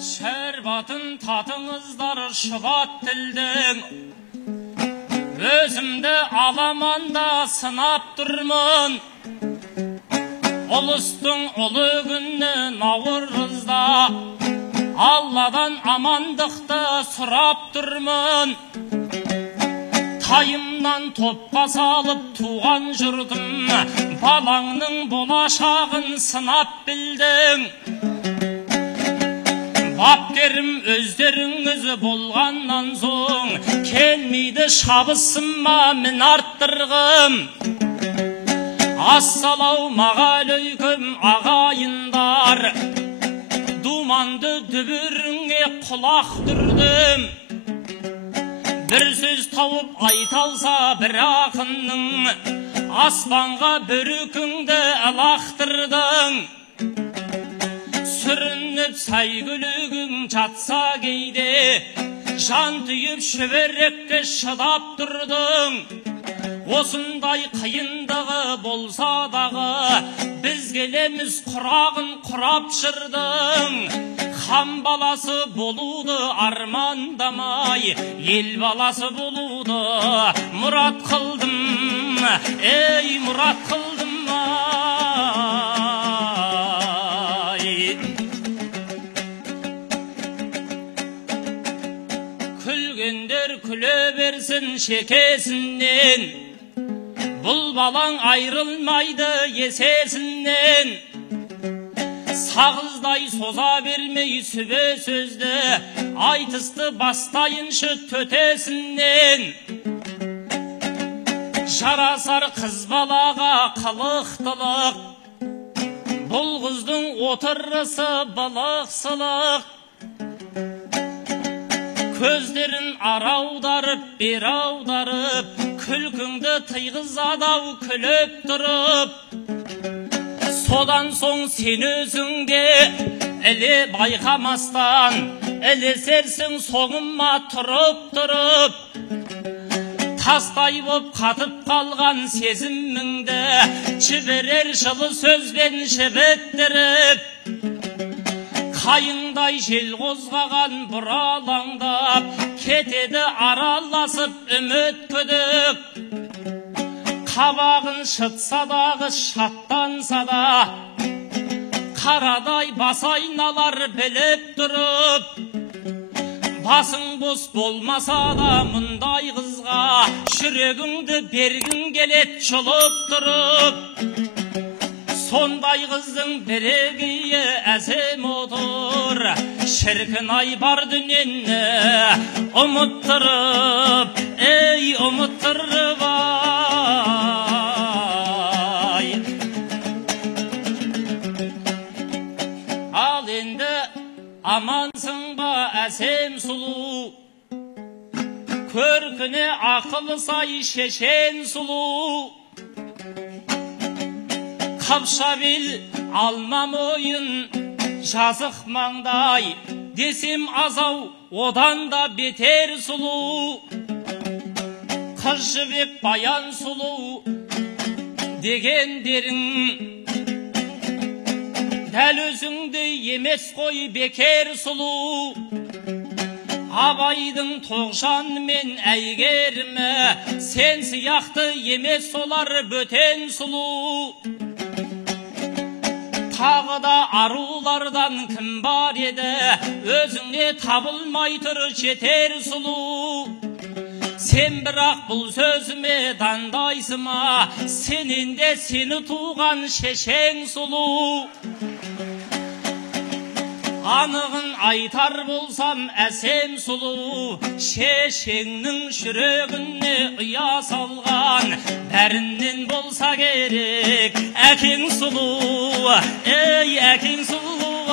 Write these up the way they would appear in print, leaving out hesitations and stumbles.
Şerbatın tatыңыздар шұбат тілдің, өзімді аламанда сынап тұрмын. Ұлыстың ұлы күні Наурызда, Алладан амандықты сұрап тұрмын. Тайымнан топқа салып туған жұрдым, балаңның болашағын сынап білдің. Бапкерім өздеріңіз болғаннан соң, келмейді шабысыма мен арттырғым. Ассалаумағалейкум ағайындар, думанды дүбіріңе құлақ түрдім. Bir söz taup айталса bir ақынның, аспанға бүрікіңді алақтырдың. Сүрініп сәйгүлігің жатса кейде, жан түйіп шүберекке шыдап тұрдың. Осындай қиындығы болса дағы, біз келеміз құрағын құрап жырдың. Хам баласы болуды армандамай, ел баласы болуды мұрат қылдым, ей мұрат қылдым ай. Күлгендер күле берсін шекесінен, бұл балаң айрылмайды есесінен. Сағыздай соза бермей сүбе сөзді, айтысты бастайыншы төтесінен. Жарасар қыз балаға қылықтылық, бұл қыздың отырысы былықсылық. Көздерін араударып, бер аударып, күлкіңді тыйғызадау күліп тұрып. Содан соң сен өзіңде әлі байқамастан, әлесерсің соңыма тұрып-тұрып. Тастай боп қатып қалған сезіміңді жіберер жылы сөзбен жібіттіріп. Қайыңдай жел қозғаған бұралаңдап, кетеді араласып үміт күдік. Қабағын шытса дағы шаттанса да, қарадай бас айналар біліп тұрып. Басың бос болмаса да мұндай қызға, жүрегіңді бергің келет жұлып тұрып. Сондай қыздың бірегейі әсем отыр, шіркін-ай бар дүниені ұмыттырып, ей ұмыттырып ай. Ал енді амансың ба әсем сұлу, көркіне ақылы сай шешен сұлу. Қапшабел алма мойын жазық маңдай, десем азау одан да бетер сұлу. Қыз жібек баян сұлу дегендерің дәл өзіңді емес қой бекер сұлу. Абайдың тоғжаны мен әйгерімі, сен сияқты емес солар бөтен сұлу. Тағы да арулардан кім бар еді, өзіңе табылмай тұр жетер сұлу. Сен бірақ бұл сөзіме дандайсыма, сенен де сені туған шешең сұлу. Анығын айтар болсам әсем сұлу, шешеңнің жүрегіне ұя салған, бәрінен болса керек әкең сұлу, ей әкең сұлу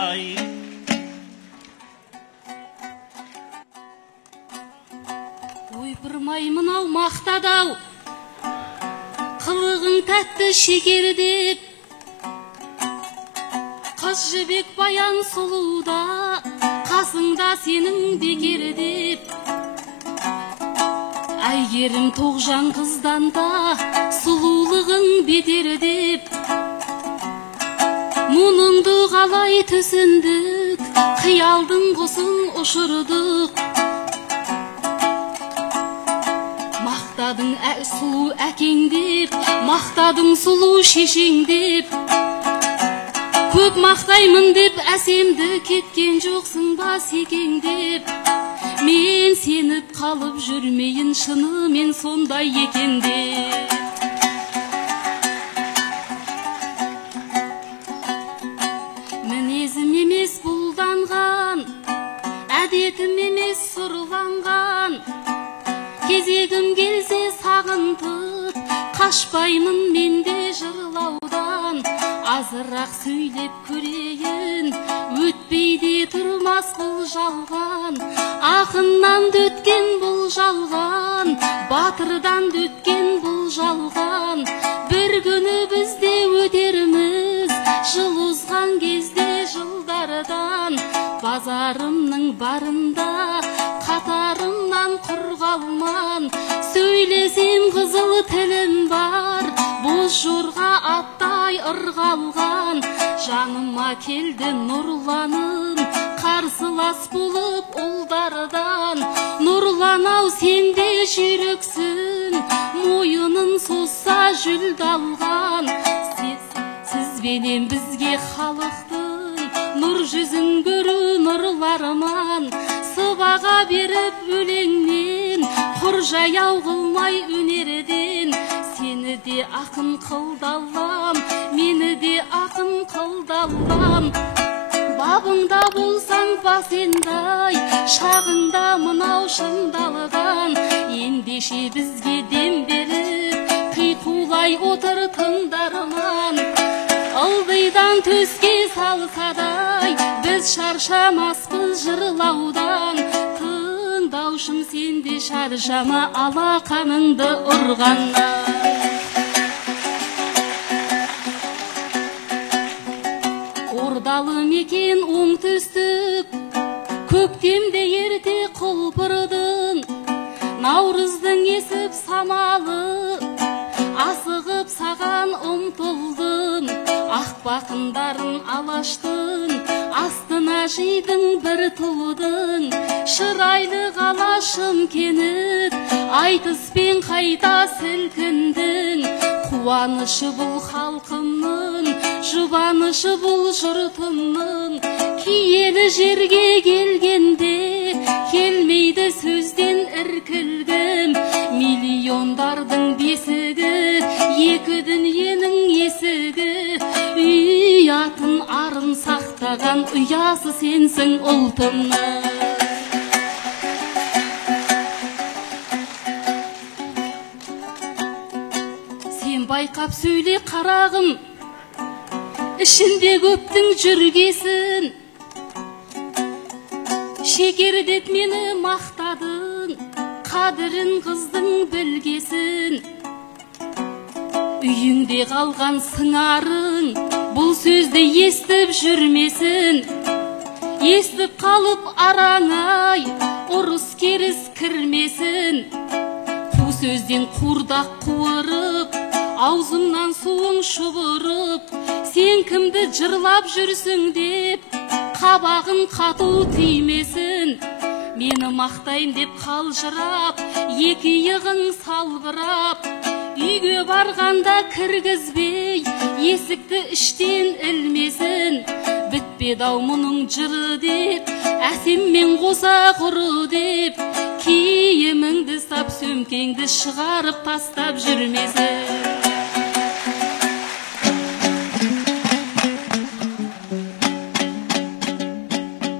ай. Ойпырмай мынау мақтадау, қылығың тәтті шекердеп, қыз жібек баян сұлуда, қасыңда сенің бекер деп. Әйгерім тоғжан қыздан да сұлулығың бетер деп. Мұның мұңды қалай түсіндік, қиялдың құсын ұшырдық. Мақтадың сұлу әкең деп, мақтадың сұлу шешең деп. Көп мақтаймын деп әсемді кеткен жоқсың ба секең деп. Мен сеніп қалып жүрмейін, шынымен сондай екен деп. Мінезім емес бұлданған, әдетім емес сұрланған. Кезегім келсе сағынтып, қашпаймын менде жырлаудан. Азырақ сөйлеп көрейін, өтпейде тұрмас бұл жалған. Ақыннан өткен бұл жалған, батырдан өткен бұл жалған. Бір күні бізде өтерміз, жыл озған кезде жылдардан. Базарымның барында, қатарымнан құр қалман. Сөйлесем қызыл тілім бар, боз жорға аттай ырғалған. Жаныма келді нұрланын, қарсылас болып ұлдардан. Нұрлан-ау сенде жүйрексің, мойынын созса жүлдалған. Сізбенен бізге халықтың, нұр жүзін көру нұрларыман. Сыбаға беріп өлеңнен, құр жаяу қылмай өнерден. Сені де ақын қылдалам, мені де ақын қылдалам. Бабыңда болсаң басендай, шағыңда мынау шындалған. Ендеше бізге дем беріп, қиқулай отыр тыңдарман. Ылдидан төске салсадай, біз шаршамаспыз жырлаудан. Тыңдаушым сенде шаршама, алақаныңды ұрғаннан. Ордалы мекен оңтүстік, көктемде ерте құлпырдың. Наурыздың есіп самалы, асығып саған ұмтылдым. Ақбақындарын алаштың, астына жидың бір тудың. Шырайлы қалашым кеніп, айтыспен қайта сілкіндің. Қуанышы бұл халқымның, жұбанышы бұл жұртымның. Киелі жерге келгенде, келмейді сөзден іркілгім. Миллиондардың бесігі, екі дүниенің есігі. Үй атын арын сақтаған, ұясы сенсің ұлтымның. Сен байқап сөйле қарағым, ішінде көптің жүргесін. Шекер деп мені мақтадың, қадірін қыздың білгесін. Үйіңде қалған сыңарың, бұл сөзді естіп жүрмесін. Естіп қалып араңай, ұрыс керіс кірмесін. Қу сөзден қурдақ қуырып, аузымнан суың шұбырып. Сен кімді жырлап жүрсің деп, қабағын қату тимесін. Мені мақтайын деп қалжырап, екі иығың салбырап. Үйге барғанда кіргізбей, есікті іштен ілмесін. Бітпеді-ау мұның жыры деп, әсеммен қоса құры деп. Киіміңді сап, сөмкеңді шығарып тастап жүрмесін.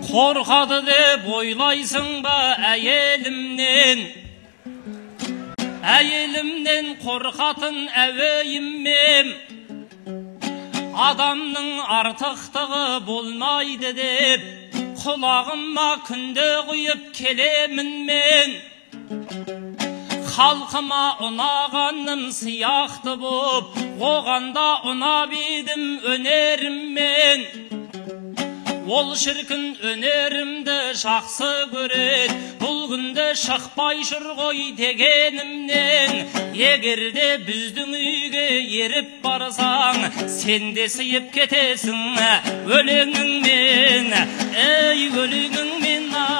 Қорқады деп ойлайсың ба әйелімнен? Әйелімнен қорқатын әуейіммен. Адамның артықтығы болмайды деп, құлағыма күнде құйып келемін мен. Халқыма ұнағаным сияқты боп, оғанда ұнап едім өнеріммен. Ол шіркін өнерімді жақсы көрет, бұл күнде шықпай жүр ғой дегенімнен. Егерде біздің үйге еріп барсаң, сен де сыйып кетесің өлеңіңмен, ей өлеңіңмен ай.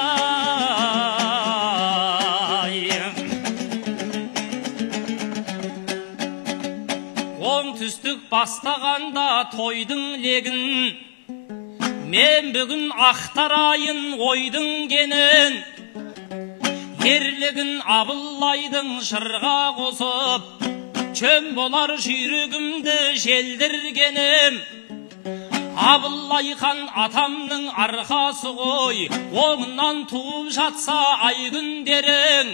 Оңтүстік бастағанда тойдың легін, мен бүгін ақтарайын ойдың кенін. Ерлігін Абылайдың жырға қосып, жөн болар жүйрігімді желдіргенім. Абылай хан атамның арқасы ғой, оңынан туып жатса ай күндерің.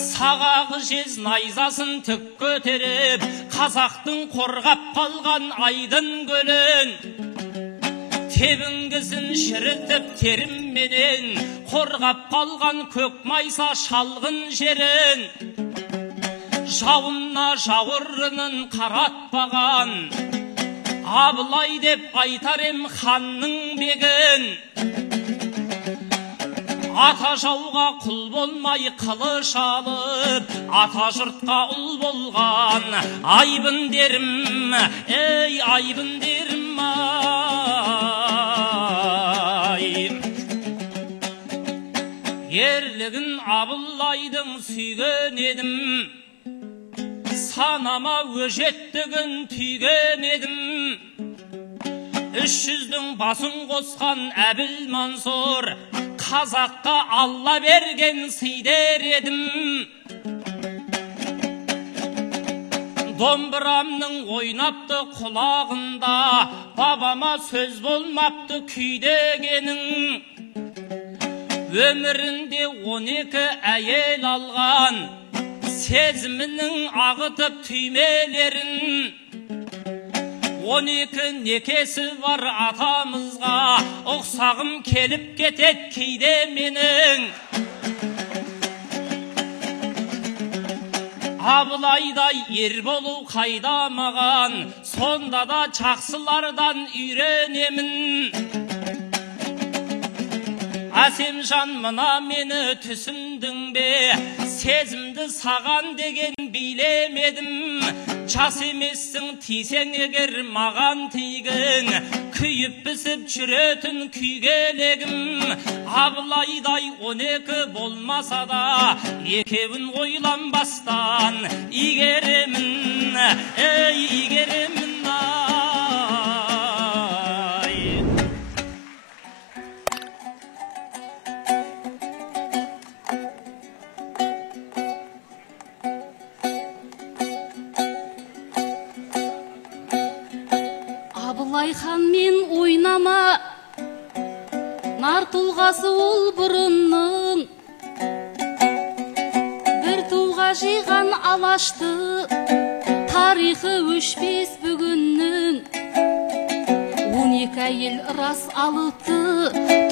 Сағағы жез найзасын тік көтеріп, қазақтың қорғап қалған айдын көлін. Тебінгісін шірітіп терімменен, қорғап қалған көк майса шалғын жерін. Жауына жауырынын қаратпаған, Абылай деп айтарем ханның бегін. Ата жауға құл болмай қылыш алып, ата жұртқа ұл болған айбын дерім, ей айбын дерім ай. Ерлігін Абылайдың сүйген едім, санама өжеттігін түйген едім. 300-дің басын қосқан Әбіл Мансұр, қазаққа Алла берген сыйдер едім. Домбырамның ойнапты құлағында, бабама сөз болмапты күйдегенің. Өмірінде 12 әйел алған, сезімінің ағытып түймелерін. 12 некесі бар атамызға, ұқсағым келіп кетет кейде менің. Абылайдай ер болу қайда маған, сонда да жақсылардан үйренемін. Әсемжан, мына мені түсіндің бе, сезімді саған деген билемедім. Жас емессің, тисең егер маған тигін, күйіп пісіп жүретін күйгелегім. Абылайдай 12 болмаса да, екеуін ойланбастан игеремін, ей игеремін ай. Абылай ханмен ойнама, нар тұлғасы ол бұрынның. Бір туға жиған алашты, тарихы өшпес бүгіннің. 12 әйел рас алыпты,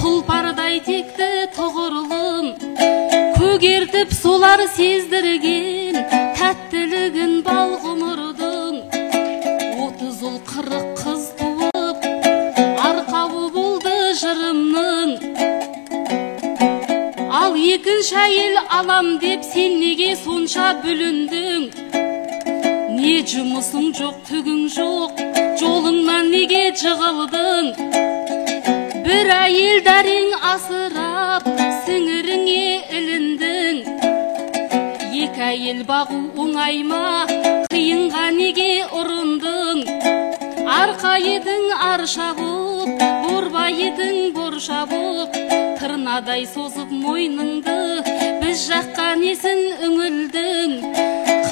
тұлпардай текті тұғырлым. Көгертіп солар сездірген, тәттілігін бал ғұмырдың. 30 ұл 40 қыз туып, арқауы болды жырымның. Ал екінші әйел алам деп сен неге сонша бүліндің? Не жұмысың жоқ, түгің жоқ, жолыңнан неге жығылдың? Бір әйел дәрең асырап, сіңіріңе іліндің. Екі әйел бағу оңай ма, қиынға неге ұрындың? Арқа едің арша боп, борба едің борша боп, тырнадай созып мойныңды, біз жаққа несін үңілдің?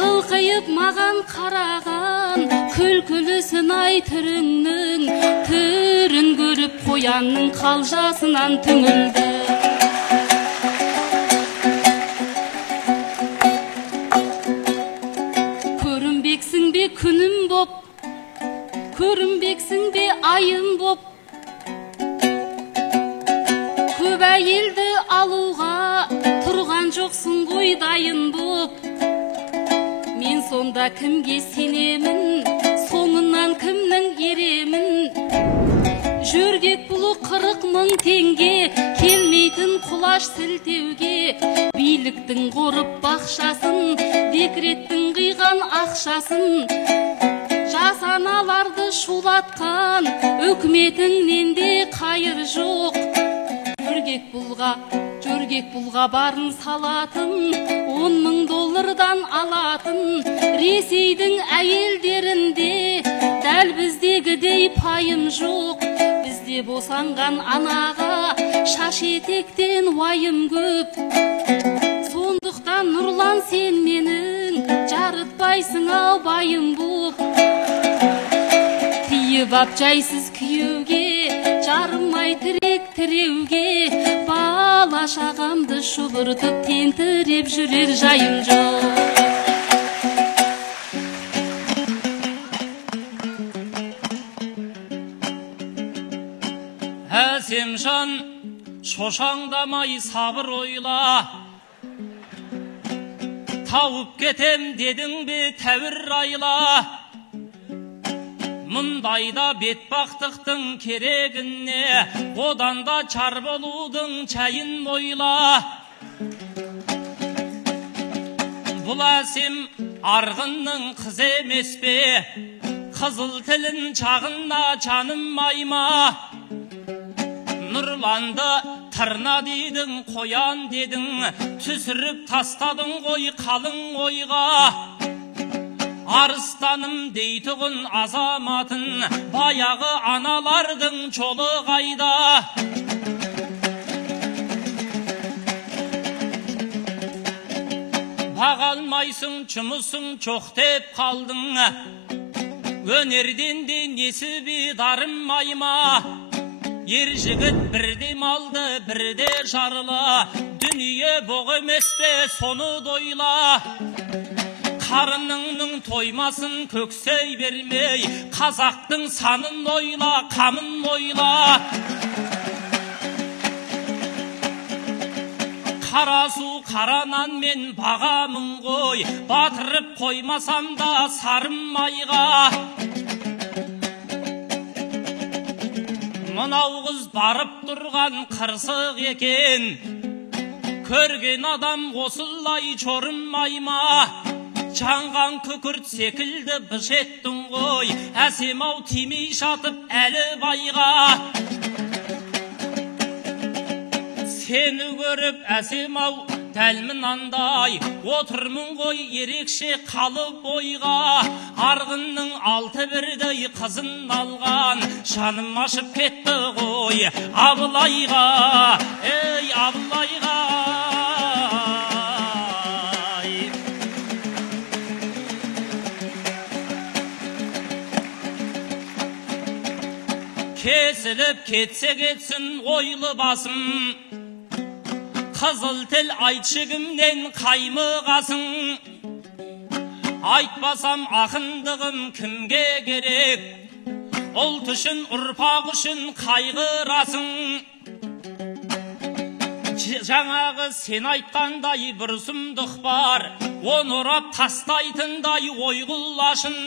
Қылқиып маған қараған, күлкілісін ай түріңнің, түрін көріп қоянның қалжасынан түңілді. Көрінбексің бе күнім боп, көрінбексің бе айым боп, көп әйелді алуға тұрған жоқсың ғой дайын боп. Мен сонда кімге сенемін, соңынан кімнің еремін? Жөргек бұл 40 мың теңге, келмейтін құлаш сілтеуге. Биліктің қорып бақшасын, декреттің қиған ақшасын, жас аналарды шулатқан үкіметіңнен де қайыр жоқ. Жөргек бұлға барын салатын, 10 мың доллардан алатын. Ресейдің әйелдерінде дәл біздегідей пайым жоқ. Бізде босанған анаға шаш етектен уайым көп. Сондықтан Нұрлан, сен менің жарытпайсың ау байым боп. Тиіп ап жайсыз күйеуге, жарымай тірек тіреуге. Бала шағамды шұбыртып тентіреп жүрер жайым жоқ. Әсемжан, шошаңдамай сабыр ойла. Тауып кетем дедің бе тәуір айла. Мұндайда бетбақтықтың керегіне, одан да чар болудың чайын ойла. Бұл әсем арғынның қыз емес пе, қызыл тілін чағына жаным майма. Нұрланды тырна дедің, қоян дедің, түсіріп тастадың ғой қалың ойға. Арыстаным дейтұғын азаматын, баяғы аналардың жолы қайда. Бағалмайсың, жұмысың жоқ деп қалдың. Өнерден де несібе дарым майма. Ер жігіт бірде малды, бірде жарыла. Дүние боқ емес пе, соны дойла. Қарыныңның тоймасын көксей бермей, қазақтың санын ойла, қамын ойла. Қара су, қара нанмен бағамын ғой, батырып қоймасам да сарым майға. Мынау қыз барып тұрған қырсық екен, көрген адам осылай жорынмай ма? Жанған күкірт секілді бжеттің ғой, әсем-ау тимей жатып әлі байға. Сені көріп әсем-ау дәлмін андай, отырмын ғой ерекше қалып ойға. Арғынның 6-1-дей қызын алған, жаным ашып кетті ғой Абылайға, ей Абылайға. Кесіліп кетсе кетсін ойлы басым, қызыл тіл айтшығымнен қаймығасың. Айтпасам ақындығым кімге керек, ұлт үшін, ұрпақ үшін қайғырасың. Жаңағы сен айтқандай бір сұмдық бар, оны ұрап тастайтындай ойғылашын.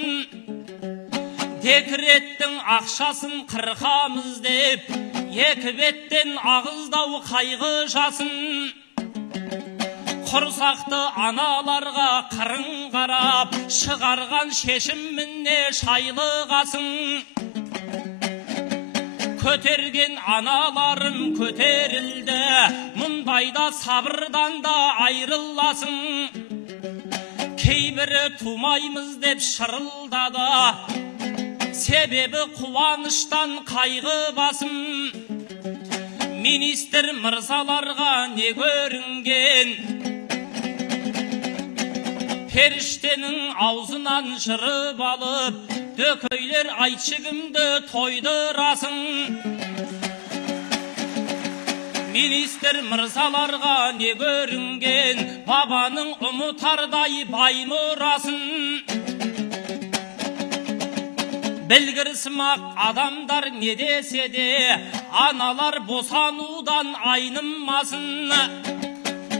Декреттің ақшасын қырқамыз деп, екі беттен ағыздау қайғы жасын. Құрсақты аналарға қырын қарап, шығарған шешіміне шайлығасың. Көтерген аналарым көтерілді, мұндайда сабырдан да айрыласың. Кейбірі тумаймыз деп шырылдады, себебі қуаныштан қайғы басым. Министр мырзаларға не көрінген, періштенің аузынан жырып алып, дөкейлер айтшығымды тойдырасың. Министр мырзаларға не көрінген, бабаның ұмытардай баймұрасын. Білгірсімақ адамдар не десе де, аналар босанудан айнымасын.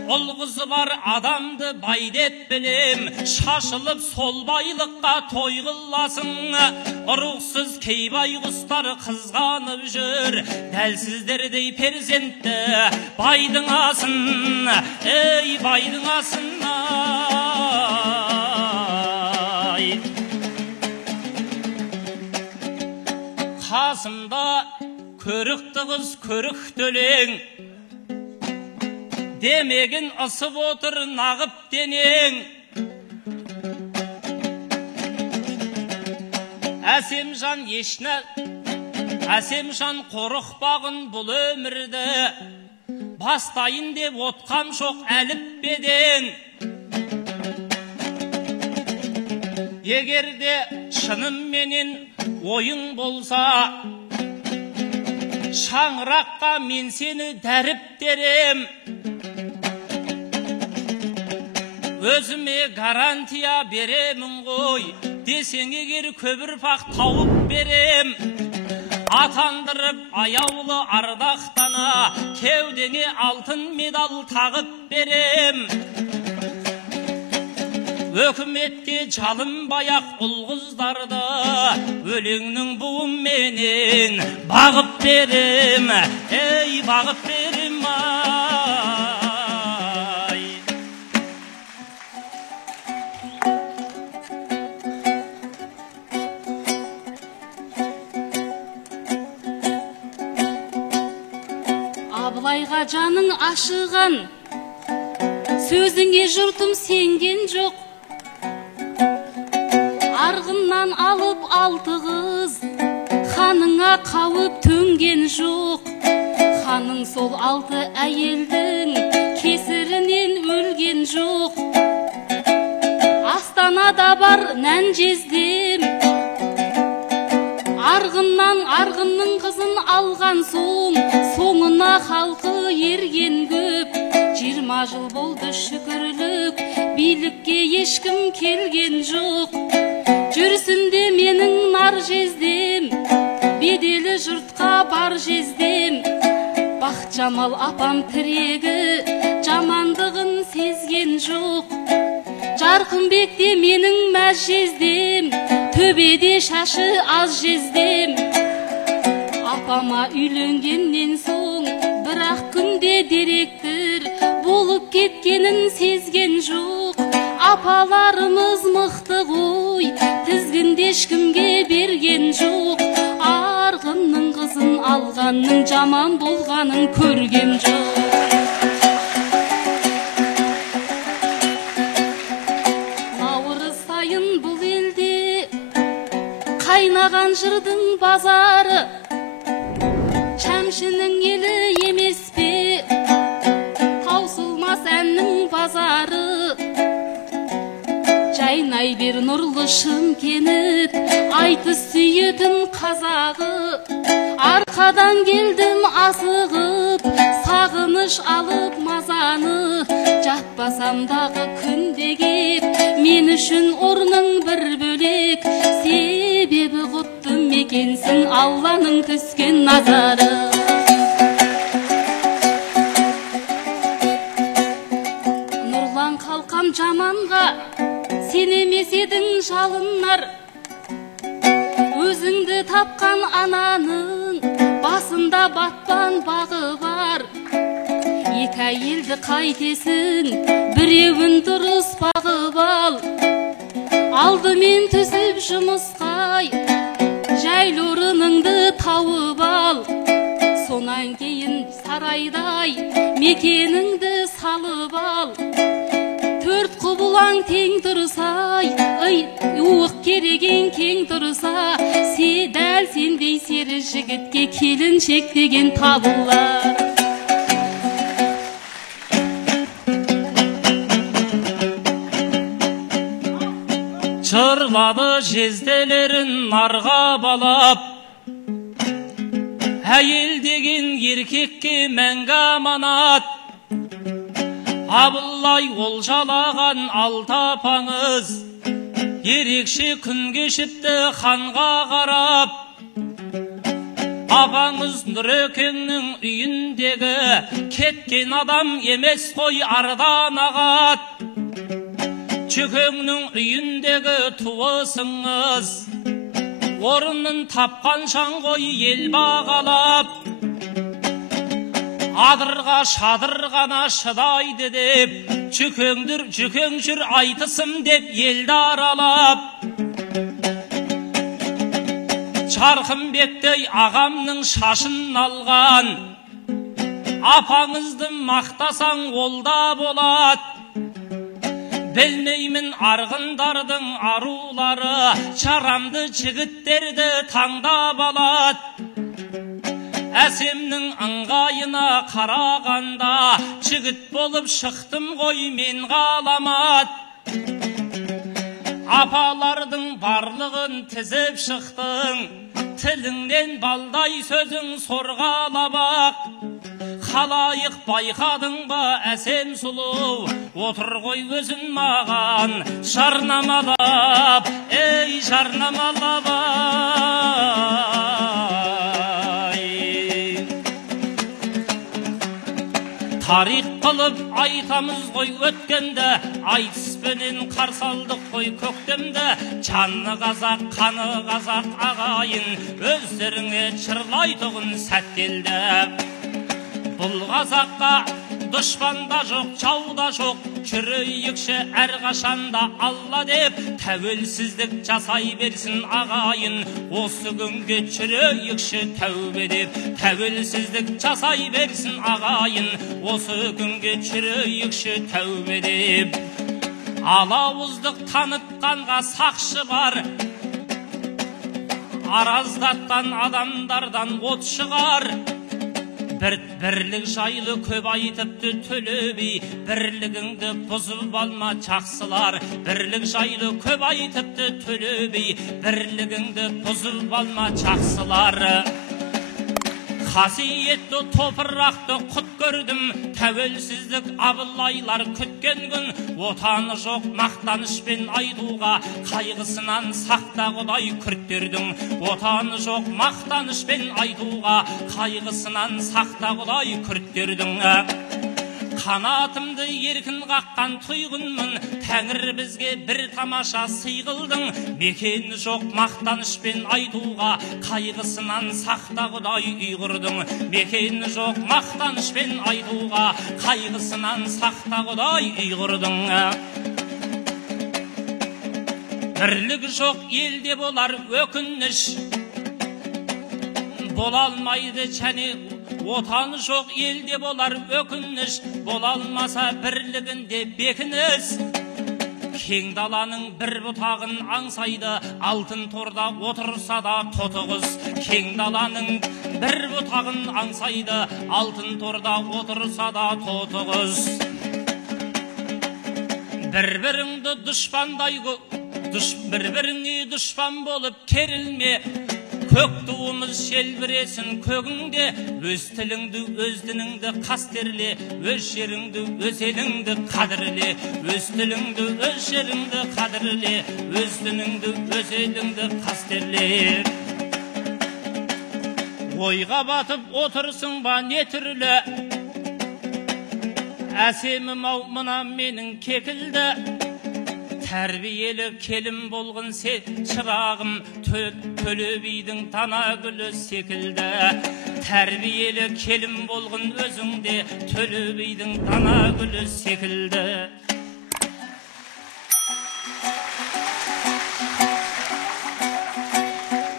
Олғызы бар адамды бай деп білем, шашылып сол байлыққа той қыласың. Ұрықсыз кей байғұстар қызғанып жүр, дәлсіздердей перзентті байдың асын, ей байдың асын ай. Қасымда көрікті қыз көрікті өлең, демегін ысып отыр нағып денең. Әсемжан қорықпағын бұл өмірді, бастайын деп отқам жоқ әліппеден. Егерде шыным менен ойың болса, шаңыраққа мен сені дәріптерем. Өзіме гарантия беремін ғой, десең егер көбірпақ тауып берем. Атандырып аяулы ардақтана, кеудеңе алтын медал тағып берем. Өкіметке жалынбай-ақ ұл-қыздарды, өлеңнің буым менен бағып берем, ей бағып берем ай. Абылайға жаның ашыған, сөзіңе жұртым сенген жоқ. Арғыннан алып алты қыз, ханыңа қауып төнген жоқ. Ханың сол алты әйелдің кесірінен өлген жоқ. Астанада бар нән жездем, арғынның қызын алған соң, соңына халқы ерген көп. 20 жыл болды шүкірлік, билікке ешкім келген жоқ. Жүрсінде менің нар жездем, беделі жұртқа бар жездем. Бақытжамал апам тірегі, жамандығын сезген жоқ. Жарқынбекте менің мәз жездем, төбеде шашы аз жездем. Апама үйленгеннен соң, бірақ күнде директор болып кеткенін сезген жоқ. Апаларымыз мықты ғой, тізгінді ешкімге берген жоқ. Арғынның қызын алғанның жаман болғанын көрген жоқ. Наурыз сайын бұл елде қайнаған жырдың базары, шәмшінің елі емес пе, таусылмас әннің базары. Жайнай бер нұрлы Шымкент, айтыс сүйетін қазағы. Арқадан келдім асығып, сағыныш алып мазаны. Жатпасамдағы күнде кеп, мен үшін орның бір бөлек. Себебі құтты мекенсің Алланың түскен назары. Нұрлан қалқам жаманға, сен емес едің жалынар. Өзіңді тапқан ананың басында батпан бағы бар. Екі әйелді қайтесің, біреуін дұрыс бағып ал. Алдымен түсіп жұмысқа, жайлы орныңды тауып ал. Сонан кейін сарайдай мекеніңді салып ал. Төрт құбылаң тең тұрса, уық кереген кең тұрса, дәл сендей сері жігітке келіншек деген табылар. Жырлады жезделерін нарға балап, әйел деген еркекке мәңгі аманат. Абылай олжалаған алтапаңыз, ерекше күн кешіпті ханға қарап. Апаңыз Нұрекеңнің үйіндегі кеткен адам емес қой ардан ағат. Жүкеңнің үйіндегі туысыңыз орынын тапқан шаң ғой ел бағалап. Адырға шадырғана шыдайды деп жүкең жүр айтысым деп елді аралап. Жарқынбектей ағамның шашын алған апаңызды мақтасаң ол да болады. Білмеймін арғындардың арулары жарамды жігіттерді таңдап алады. Әсемнің ыңғайына қарағанда жігіт болып шықтым ғой мен ғаламат. Апалардың барлығын тізіп шықтың, тіліңнен балдай сөзің сорғалабақ. Халайық байқадың ба әсем сұлу, отыр ғой өзін маған жарнамалап, ей жарнамалап. Тарих қылып айтамыз ғой өткенді, айтыспенен қарсы алдық қой көктемді. Жаны қазақ, қаны қазақ ағайын, өздеріңе жырлайтұғын сәт келді. Бұл қазаққа дұшпан да жоқ, жау да жоқ, жүрейікші әрқашанда Алла деп. Тәуелсіздік жасай берсін ағайын, осы күнге жүрейікші тәубе деп. Тәуелсіздік жасай берсін ағайын, осы күнге жүрейікші тәубе деп. Алауыздық танытқанға сақшы бар, араздатқан адамдардан от шығар. Бірлік жайлы көп айтыпты Төле би, бірлігіңді бұзып алма жақсылар. Бірлік жайлы көп айтыпты Төле би, бірлігіңді бұзып алма жақсылар. Қасиетті топырақты құт көрдім, тәуелсіздік абылайлар күткен күн. Отаны жоқ мақтанышпен айтуға, қайғысынан сақта Құдай күрттердің. Отаны жоқ мақтанышпен айтуға, қайғысынан сақта Құдай күрттердің. Қанатымды еркін қаққан тұйғынмын, Тәңір бізге бір тамаша сый қылдың. Мекені жоқ мақтанышпен айтуға, қайғысынан сақта Құдай ұйғырдың. Мекені жоқ мақтанышпен айтуға, қайғысынан сақта Құдай ұйғырдың. Бірлік жоқ елде болар өкініш, бола алмайды және отаны жоқ елде болар өкініш, бола алмаса бірлігінде бекініс. Кең даланың бір бұтағын аңсайды, алтын торда отырса да тоты құс. Кең даланың бір бұтағын аңсайды, алтын торда отырса да тоты құс. Бір-біріңді дұшпандай бір-біріңе дұшпан болып керілме. Көк туымыз желбіресін көгіңде, өз тіліңді, өз дініңді қастерле, өз жеріңді, өз еліңді қадірле. Өз тіліңді, өз жеріңді қадірле, өз дініңді, өз еліңді қастерле. Ойға батып отырсың ба не түрлі, әсемім-ау мына менің кекілді. Тәрбиелі келім болғын сен шырағым, Төле бидің дана гүлі секілді. Тәрбиелі келім болғын өзіңде, Төле бидің дана гүлі секілді.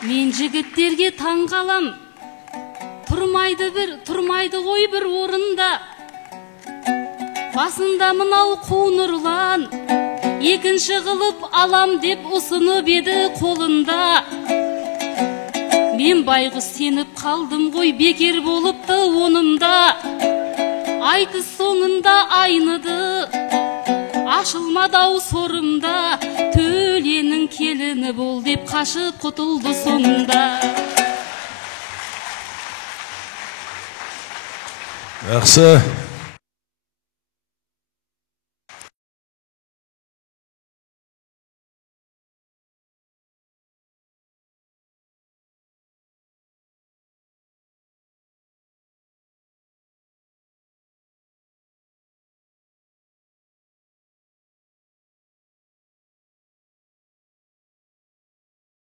Мен жігіттерге таң қалам, тұрмайды ғой бір орында. Басында мынау қу нұрлан, екінші қылып алам деп ұсынып еді қолында. Мен байғұс сеніп қалдым ғой, бекер болыпты онымда. Айтыс соңында айныды, ашылмады-ау сорымда. Төленің келіні бол деп қашып құтылды соңында. Жақсы.